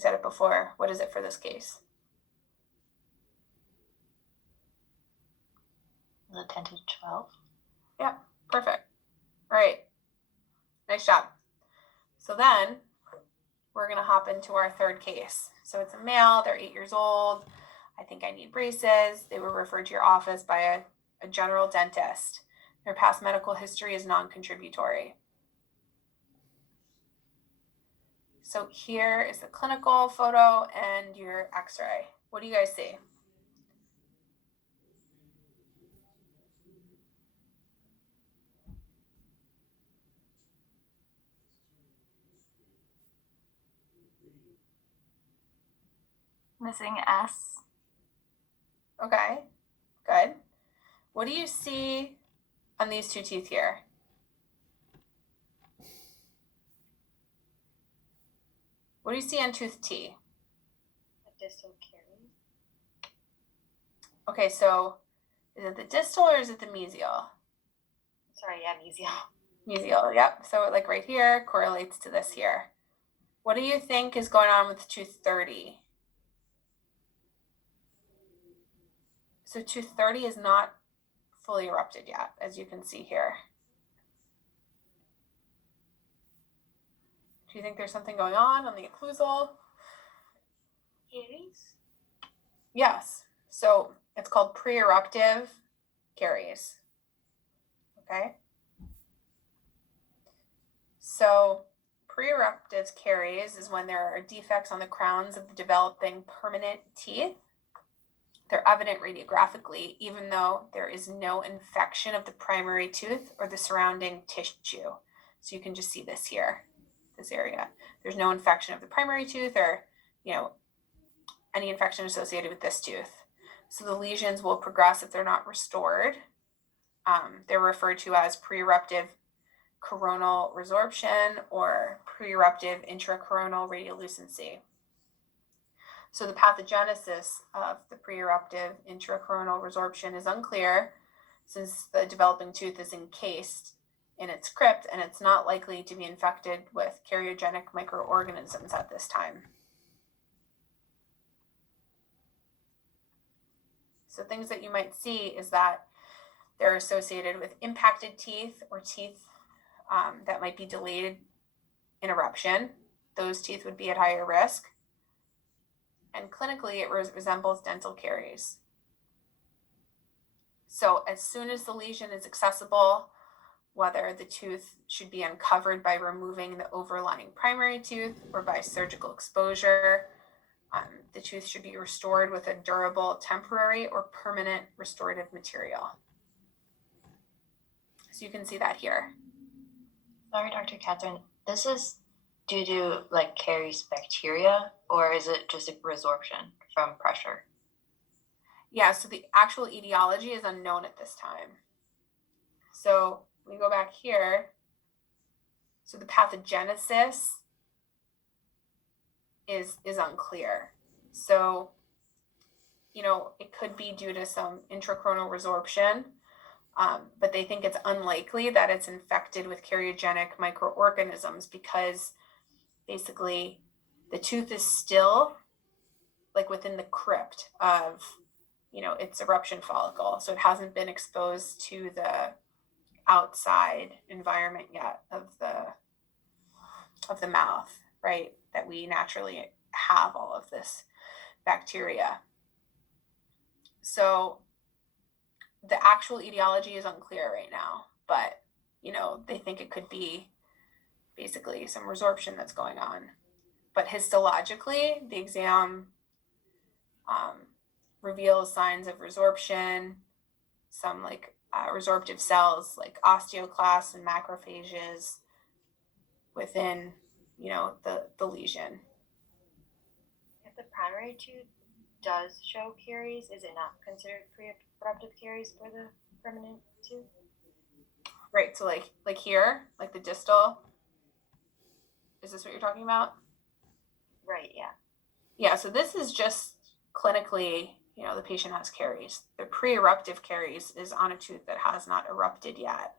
said it before. What is it for this case? The 10 to 12. Yeah, perfect. All right. Nice job. So then we're going to hop into our third case. So it's a male. They're 8 years old. I think I need braces. They were referred to your office by a general dentist. Their past medical history is non-contributory. So here is the clinical photo and your x-ray. What do you guys see? Missing S. Okay, good. What do you see on these two teeth here? What do you see on tooth T? A distal caries. Okay, so is it the distal or is it the mesial? Sorry, yeah, mesial. Mesial, yep. So like right here correlates to this here. What do you think is going on with tooth 30? So tooth 30 is not fully erupted yet, as you can see here. Do you think there's something going on the occlusal? Caries? Yes. So it's called pre-eruptive caries. Okay. So pre-eruptive caries is when there are defects on the crowns of the developing permanent teeth. They're evident radiographically, even though there is no infection of the primary tooth or the surrounding tissue. So you can just see this here, this area. There's no infection of the primary tooth or, any infection associated with this tooth. So the lesions will progress if they're not restored. They're referred to as pre-eruptive coronal resorption or pre-eruptive intracoronal radiolucency. So the pathogenesis of the pre-eruptive intracoronal resorption is unclear since the developing tooth is encased in its crypt and it's not likely to be infected with karyogenic microorganisms at this time. So things that you might see is that they're associated with impacted teeth or teeth that might be delayed in eruption. Those teeth would be at higher risk. And clinically, it resembles dental caries. So as soon as the lesion is accessible, whether the tooth should be uncovered by removing the overlying primary tooth or by surgical exposure, the tooth should be restored with a durable, temporary, or permanent restorative material. So you can see that here. Sorry, Dr. Catherine, this is due to caries bacteria, or is it just a resorption from pressure? Yeah, so the actual etiology is unknown at this time. So we go back here. So the pathogenesis is unclear. So, it could be due to some intracoronal resorption, but they think it's unlikely that it's infected with karyogenic microorganisms because basically the tooth is still within the crypt of, its eruption follicle. So it hasn't been exposed to the outside environment yet of the mouth, right? That we naturally have all of this bacteria. So the actual etiology is unclear right now, but they think it could be basically some resorption that's going on. But histologically, the exam reveals signs of resorption, some resorptive cells like osteoclasts and macrophages within the lesion. If the primary tooth does show caries, is it not considered pre-eruptive caries for the permanent tooth? Right, so like here, like the distal, is this what you're talking about? Right, yeah. Yeah, so this is just clinically, the patient has caries. The pre-eruptive caries is on a tooth that has not erupted yet.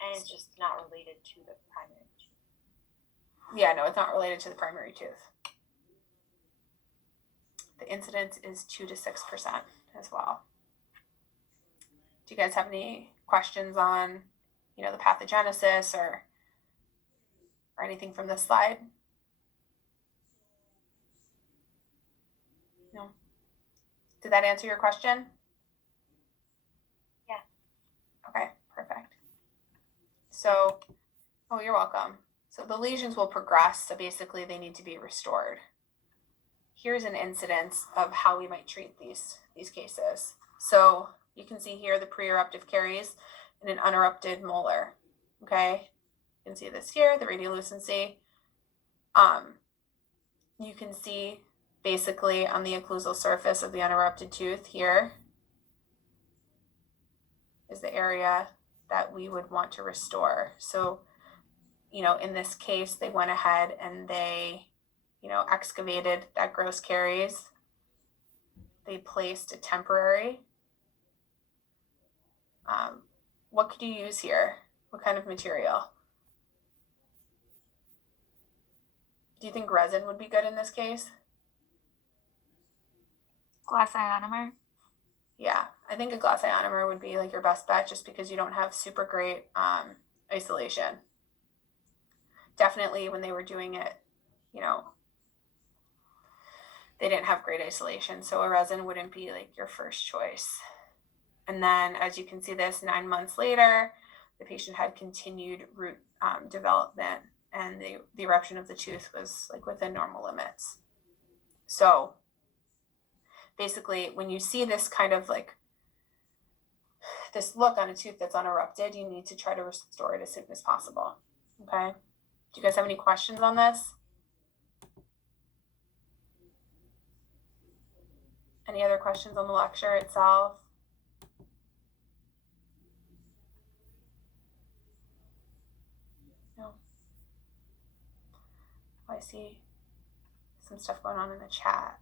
And it's just not related to the primary tooth. Yeah, no, it's not related to the primary tooth. The incidence is 2 to 6% as well. Do you guys have any questions on, the pathogenesis or anything from this slide? No. Did that answer your question? Yeah. Okay, perfect. So, oh, you're welcome. So the lesions will progress, so basically they need to be restored. Here's an incidence of how we might treat these cases. So you can see here the pre-eruptive caries and an unerupted molar. Okay, you can see this here, the radiolucency. You can see basically on the occlusal surface of the unerupted tooth here is the area that we would want to restore. So, in this case, they went ahead and they, excavated that gross caries. They placed a temporary. What could you use here? What kind of material? Do you think resin would be good in this case? Glass ionomer? Yeah, I think a glass ionomer would be like your best bet just because you don't have super great isolation. Definitely when they were doing it, they didn't have great isolation, so a resin wouldn't be like your first choice. And then as you can see this 9 months later, the patient had continued root development and the eruption of the tooth was like within normal limits. So basically when you see this kind of like this look on a tooth that's unerupted, you need to try to restore it as soon as possible. Okay. Do you guys have any questions on this? Any other questions on the lecture itself? No. Oh, I see some stuff going on in the chat.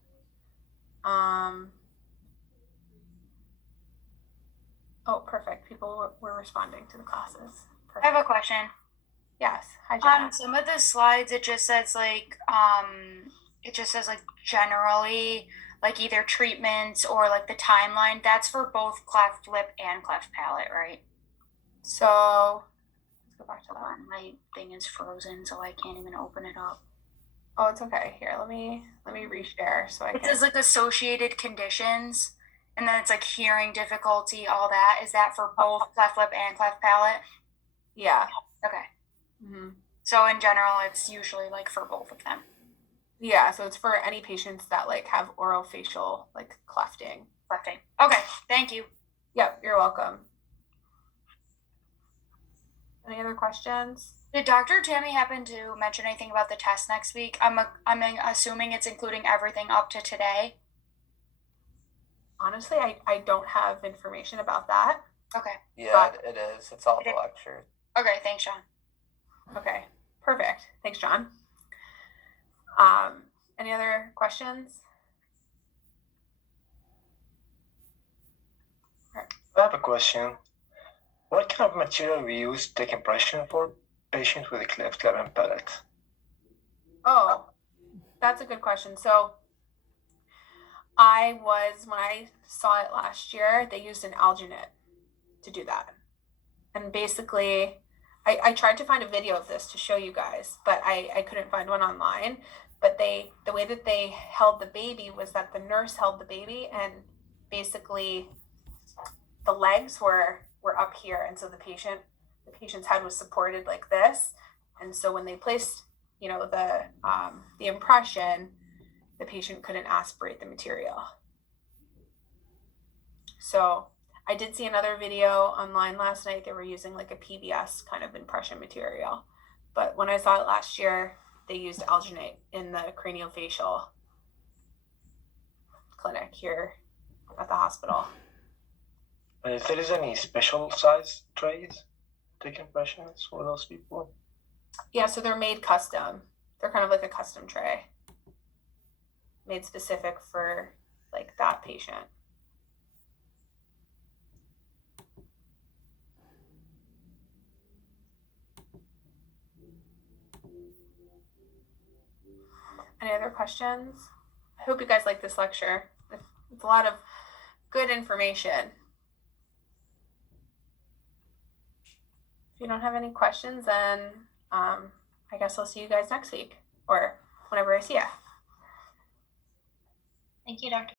Oh, perfect. People were responding to the classes. Perfect. I have a question. Yes. Hi, Jenna. On some of the slides, it just says like generally like either treatments or like the timeline. That's for both cleft lip and cleft palate, right? So let's go back to Hold that. on, my thing is frozen, so I can't even open it up. Oh, it's okay. Here, let me reshare so I It can. says like associated conditions, and then it's like hearing difficulty, all that. Is that for both cleft lip and cleft palate? Yeah. Okay. Mm-hmm. So in general, it's usually like for both of them. Yeah. So it's for any patients that like have orofacial like clefting. Clefting. Okay. Thank you. Yep. You're welcome. Any other questions? Did Dr. Tammy happen to mention anything about the test next week? I'm assuming it's including everything up to today. Honestly, I don't have information about that. Okay. Yeah, it is. It's all the lecture. Okay, thanks, Sean. Okay, perfect. Thanks, John. Any other questions? I have a question. What kind of material we use to take impression for patients with a cleft lip and palate? Oh, that's a good question. So when I saw it last year, they used an alginate to do that. And basically, I tried to find a video of this to show you guys, but I couldn't find one online. But the way that they held the baby was that the nurse held the baby and basically the legs were up here. And so the patient's head was supported like this. And so when they placed, the impression, the patient couldn't aspirate the material. So I did see another video online last night. They were using like a PBS kind of impression material. But when I saw it last year, they used alginate in the craniofacial clinic here at the hospital. And if there is any special size trays to take impressions for those people? Yeah, so they're made custom. They're kind of like a custom tray. Made specific for like that patient. other questions? I hope you guys like this lecture. It's a lot of good information. If you don't have any questions, then I guess I'll see you guys next week or whenever I see you. Thank you, Dr.